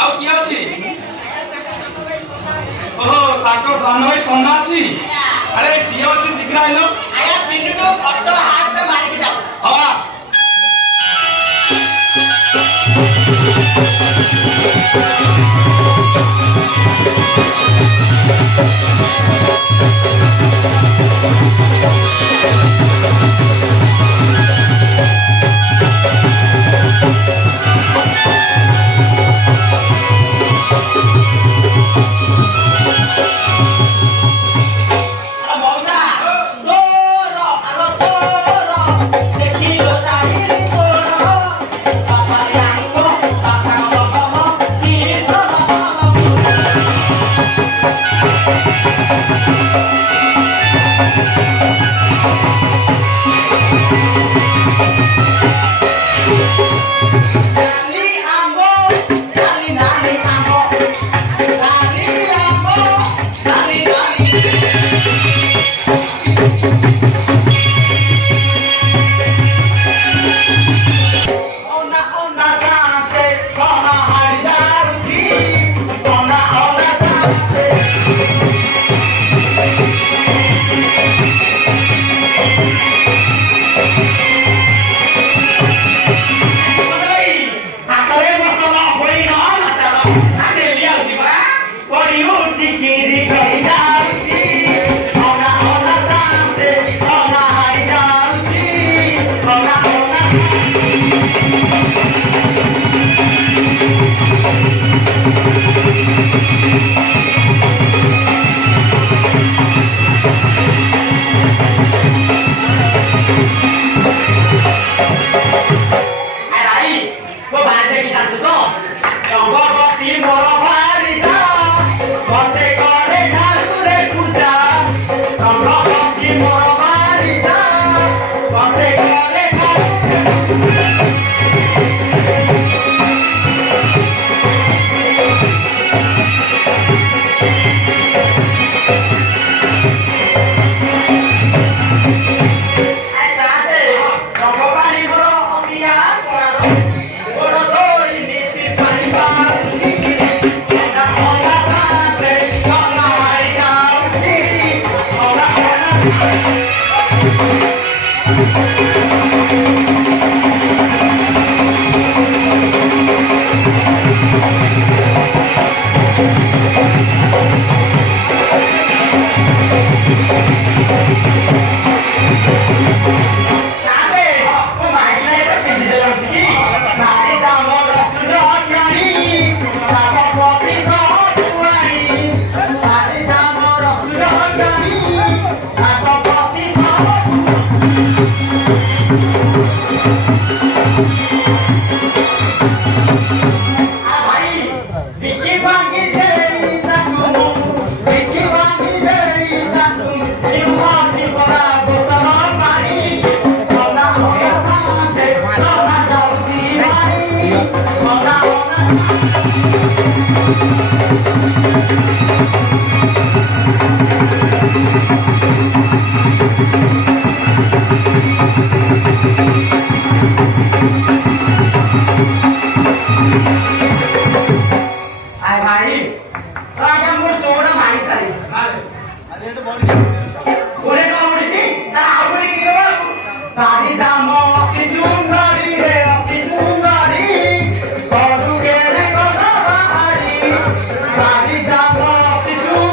ଆଉ କିଏ ଅଛି? ଓହୋ ତାଙ୍କ ସାନ ଭାଇ ସୋନା ଅଛି। ଆରେ କିଏ ଅଛି ଶୀଘ୍ର ଆଇଲ। ଆୟା ପିଣ୍ଡୁ ଫଟୋ ହାର୍ଟ ମାରିକି ଯାଉ। ହଁ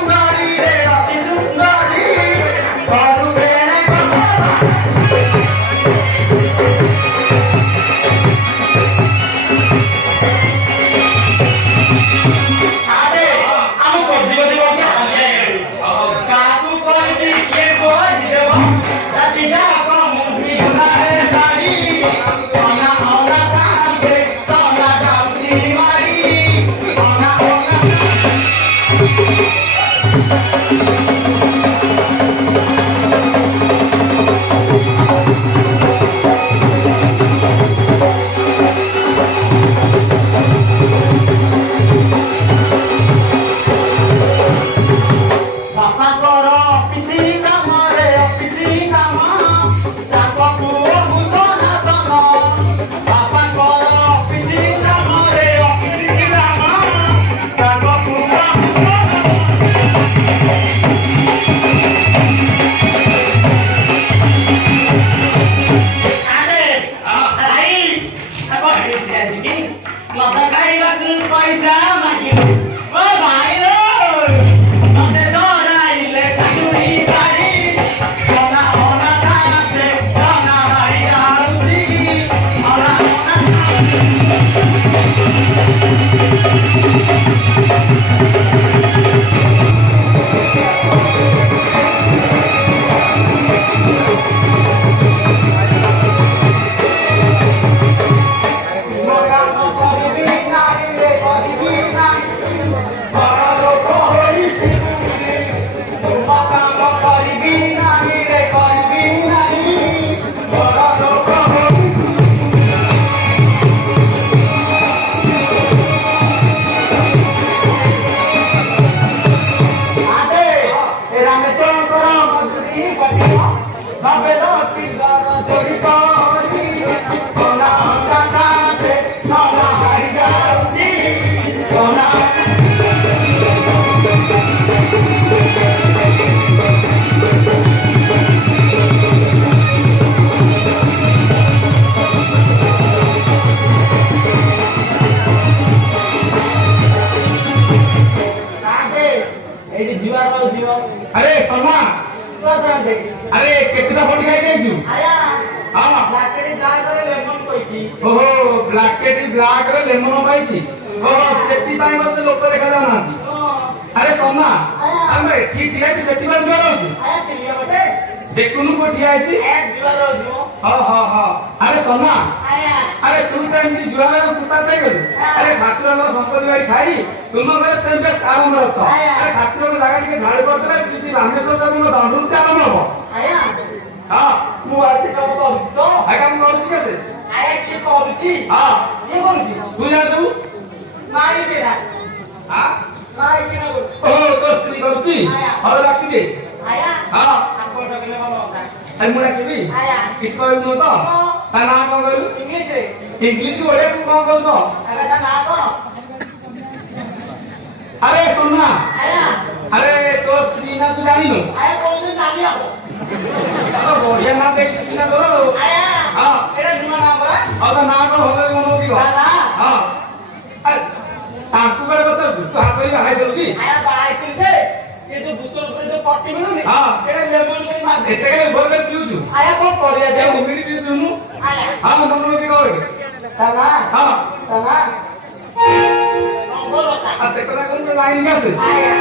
Bye. ମତେ ଖାଇବାକୁ ପଇସା ମାଗିଲେ ଓ ଭାଇ ଲୋ ମତେ ଡରାଇଲେ ଚାକୁରି ବାଡ଼ି ଅନା ଅନା ଥାନାରେ ଅନା ଭାଇ ଆରୁଛି ଅନା ଅନା अरे शर्मा अरे केतना फोन खाई जाइछु हां ओहो ब्लैक टी ब्लैक रे लेमन पाइछि ओ सेटी पाई मते लोक देखा जाना अरे शर्मा ଆମେ ଠିକ ଠିଆ ହେଇଛି ସେଠି ବାल ଜୁଆର ହଉଛି ଦେଖୁନୁ କୋ ଠିଆ ହେଇଛି ହଁ ହଁ ହଁ ଆରେ ଶର୍ମା अरे तू तो एमती जुआर कुत्ता कई गलु अरे ठाकुर को संपत्ति बाड़ी खाई तुम घरे तेम बेस आनंद रछ अरे ठाकुर को जागा के झाड़ी करतले श्री श्री रामेश्वर देव को दंडुन के आनंद हो आया हां मु आसे काम करू तो आ काम करू कैसे आया की करू हां ये करू तू जान तू माई देरा हां माई के ओ तो स्त्री करू और रख दे आया हां आपको डगले वाला होता है मुड़ा की आया किस को नो तो ता ना को कहलु इंग्लिश ओडिया तू कौन कहू तो अरे ता ना कोन अरे सुनना आया अरे तो स्त्री ना तू जानी लो आया कोन से जानी आबो तो बढ़िया ना देख ना करो आया हां एटा जुना नाम बरा और ता ना को होले मनो की हां हां ताकू बेले बस तू हाथ करी हाय देलु की आया बाय से ये जो बुस्तर ऊपर जो पट्टी मिलु नी हां एटा लेमन के मार एटा के बोले पिउछु आया को परिया दे मिनिट पिउनु आया हां मनो की कहै ताना हां ताना बोलो ता असे करा करू लाइन के से आया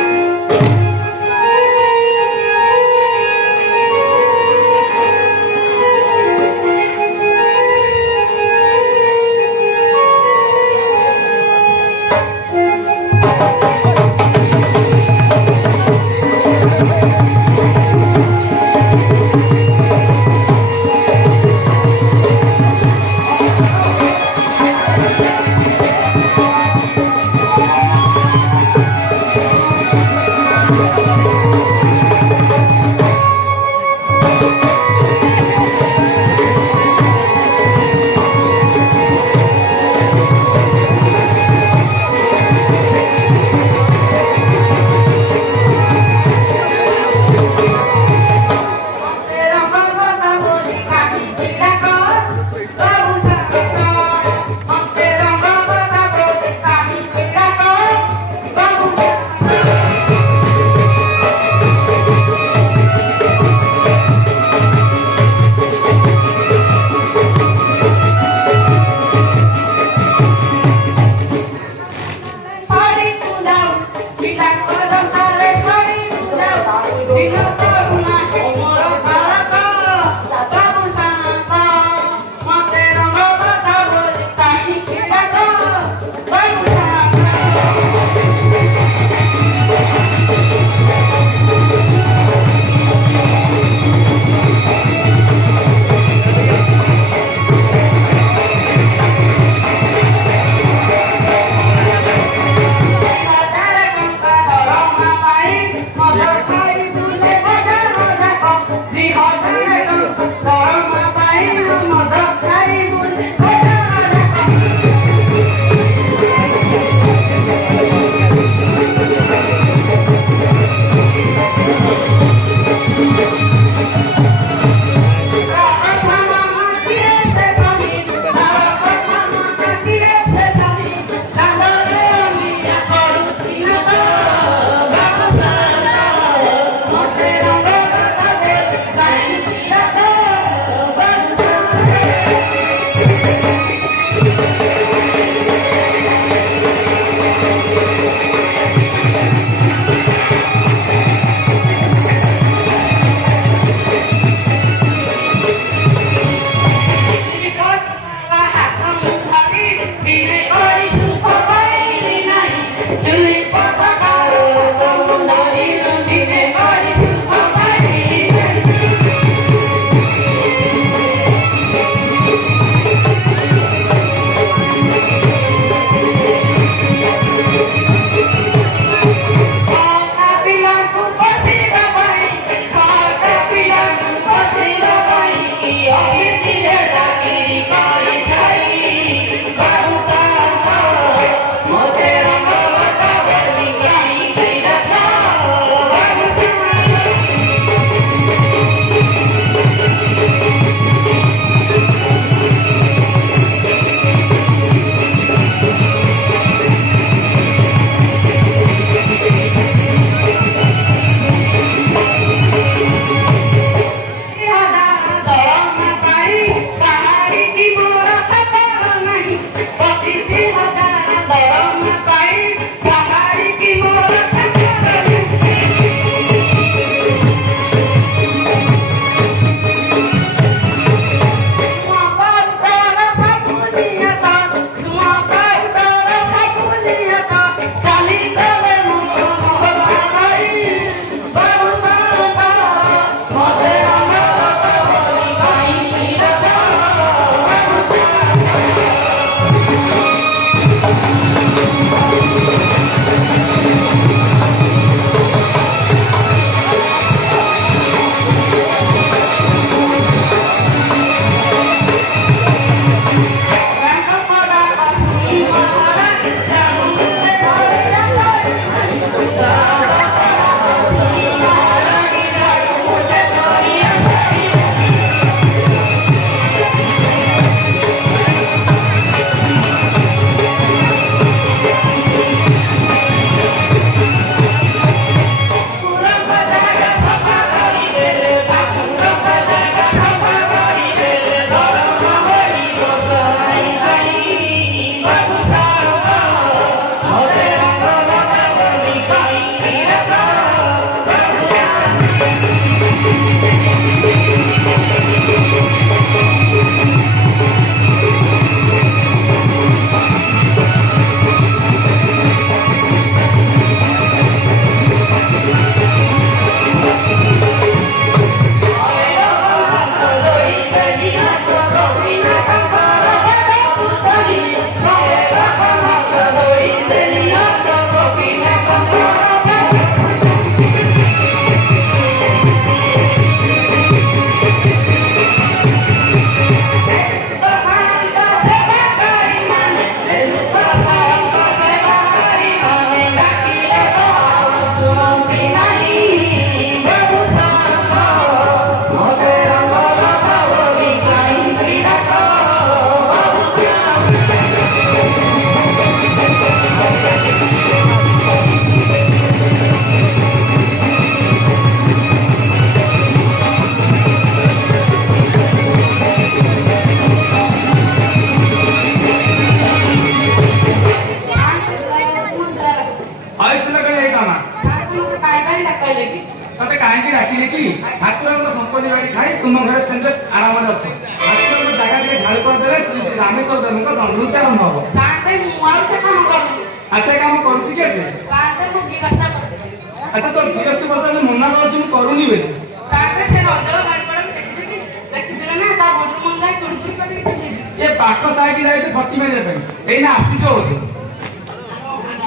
ଡାକିଲେ କି? ତତେ କାହିଁକି ଡାକିଲି କି ଠାକୁରଙ୍କ ସମ୍ପତ୍ତି ବାଡ଼ି ଖାଇ ତୁମ ଘରେ ସେମିତି ଆରାମରେ ଅଛ। ଠାକୁରଙ୍କ ଜାଗା ଟିକେ ଝାଡୁ କରିଦେଲେ ଶ୍ରୀ ରାମେଶ୍ୱର ଦେବଙ୍କ ଦଣ୍ଡନୀତି ଆରମ୍ଭ ହବ। ତାହେଲେ ମୁଁ ଆଉ ସେ କାମ କରୁନି। ଆଚ୍ଛା କାମ କରୁଛି କି ସେ? ତାହେଲେ ମୁଁ ଗିରସ୍ତ କରିଦେବି। ଆଚ୍ଛା ତୋ ଗିରସ୍ତି ବର୍ତ୍ତମାନ ମନା କରୁଛି ମୁଁ କରୁନି ବୋଲି। ତାହେଲେ ସେ ରଜଳ ଗାଡ଼ି ପଡ଼ା ଦେଖିଦେବି ଦେଖିଥିଲେ ନା ତା ବଡ ମନ ଯାଇ ଟୁଣଟୁଣି କରିକି ଦେଖିଦେବି। ଏ ପାଖ ସାଇକି ଯାଇତେ ଫଟି ମାରିବା ପାଇଁ ଏଇନା ଆସିଛ ବୋଧେ।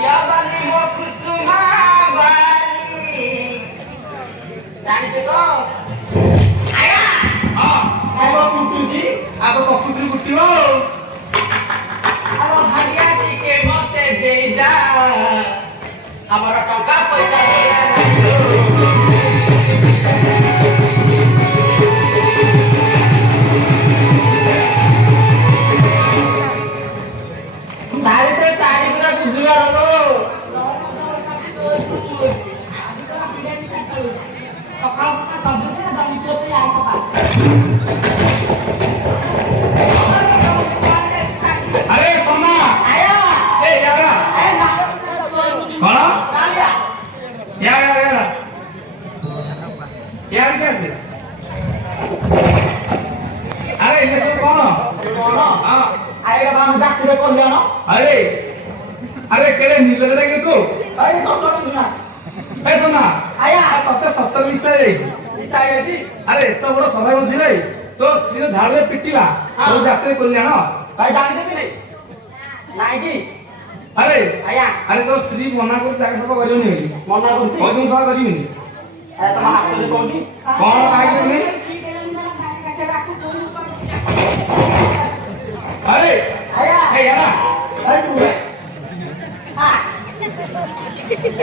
ୟା ବାଲି ମୋ କୁସୁମା ବାଲି ଜାଣିଛୁ ତ? ଆୟା ହଁ ଆଗ କୁଟୁଛି ଆଗ ପ୍ରକୃତିରୁ କୁଟିବ ଆମ ଭାରିଆ ଟିକେ ମତେ ଦେଇଯା ଆମର ଟଙ୍କା ପଇସା ଚାରିରେ ଚାରି ପୁରା ବୁଝିବାର ଲୋ ଆରେ ସୋନା ଏ ୟାରା କଣ ୟାର କେ ଆସେ ଆରେ ଇଏ ସବୁ କଣ ହଁ ଆଇରା ବାମ ଡାକିଲେ କଲ୍ୟାଣ ଆରେ ଆରେ କେଡେ ନିଲରେ କି ତୁ ଆଇ ଦଶ ନା ଏ ସୋନା ଆୟା ତତେ ସତ ମିଶା ଯାଇଛି ମିଶାଇଲି ଆରେ ଏତେ ବଡ ସଭା ବୁଝି ଭାଇ ତୋ ସ୍ତ୍ରୀ ଝାଡୁରେ ପିଟିଲା ତୋ ଯାତ୍ରା କଲ୍ୟାଣ ଭାଇ ଜାଣିଦେବି ନାଇଁ ନାଇଁ କି ଆରେ ଆୟା ଆରେ ତୋ ସ୍ତ୍ରୀ ମନା କରୁଛି ତାকে ସଫା କରିବନି ବୋଲି ମନା କରୁଛି କହିଦେବୁ ସଫା କରିବିନି ଏ ତମ ହାତରେ କୋଉଠି କଣ କାହିଁକି ଶୁଣି ଆରେ ଆୟା ଏ ୟାରା ଏ ତୁ ଆ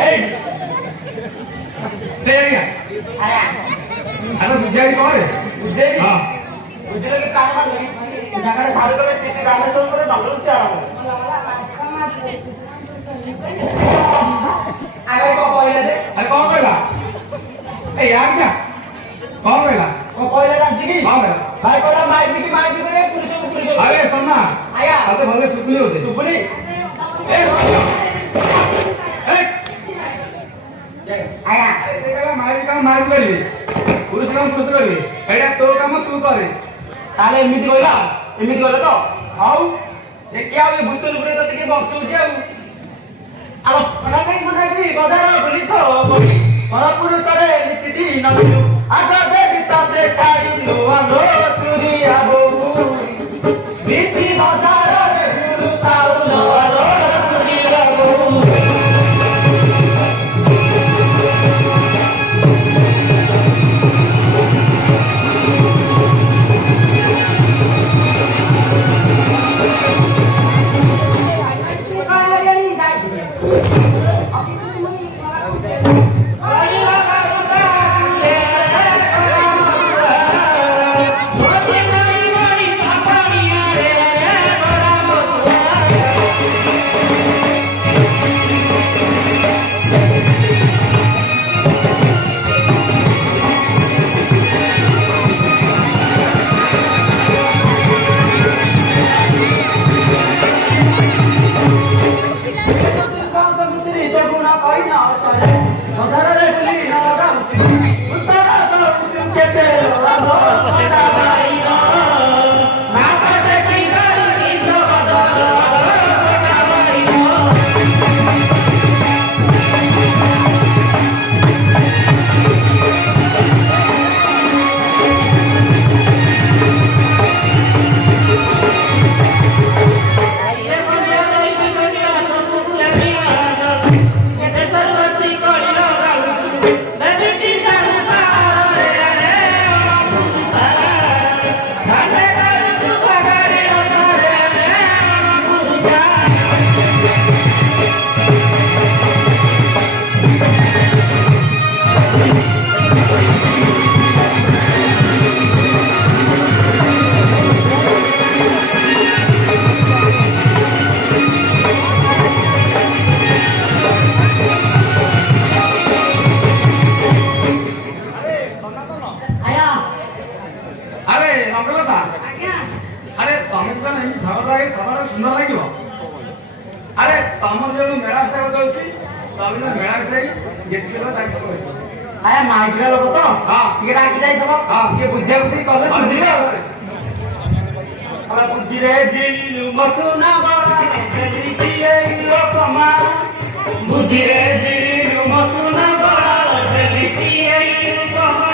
ଏଇ रे यार ଆୟା अरे बुझाई कौन है ବୁଝେଇବି हां ବୁଝିଲେ କି କାମ ଲାଗି ଜାଗାରେ ଧାଡି କଲେ ସେ ରାମେଶ୍ୱର ଉପରେ ଡଲଉଛି ଆରମ୍ଭ ଆରେ କଣ କହିଲେ ଯେ अरे कौन कहला ए यार क्या कौन कहला କଣ କହିଲେ ଜାଣିଛି କି कौन कहला ଭାଇ କହିଲା ମାଇକି করে পুলিশ अरे सुनना आया अरे भले सुपली होते सुपली ए आया अरे से कहला मारी काम मारी करबे पुरुष काम करबे एटा तो काम तू करे ताले एमिति कहला तो हाउ ए क्या ये भूषण पुरे तो के बक्तु के आलो पड़ा नहीं मना की बाजार बोली तो परपुर सरे नीति नलु आजा दे बिताते छाड़ी लो आलो सूर्या बहु नीति बाजार रे गुरु ताऊ लो आलो सूर्या बहु ଆରେ ମାଇକିନା ଲୋକ ତ ହଁ। ଟିକେ ରାଗି ଯାଇଥିବ ହଁ। ଟିକେ ବୁଝିବାକୁ ଟିକେ କଲେ ଶୁଣିବେ ଆଉ ବୁଦ୍ଧିରେ ଜିଲୁ ମସୁନା ବଳା କିଏ ଲୋକମା ବୁଦ୍ଧିରେ ଜିଲୁ ମସୁନା ବଳା କିଏ ଲୋକମା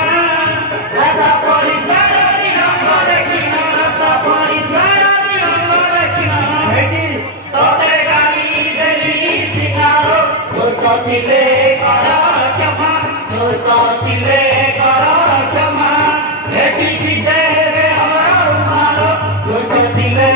ରାସ୍ତା ପରିଷ୍କାର ବିଳମ୍ବ ଦେଖିନ ରାସ୍ତା ପରିଷ୍କାର ବିଳମ୍ବ ଦେଖିନ ଏଠି ତତେ ଗାଳି ଦେଲି ଶିକାର ଦୋଷ ଥିଲେ କର କ୍ଷମା ଦୋଷ ଥିଲେ କର କ୍ଷମା ଏଠି ଦେବେ ଆମର ମାର ଦୋଷ ଥିଲେ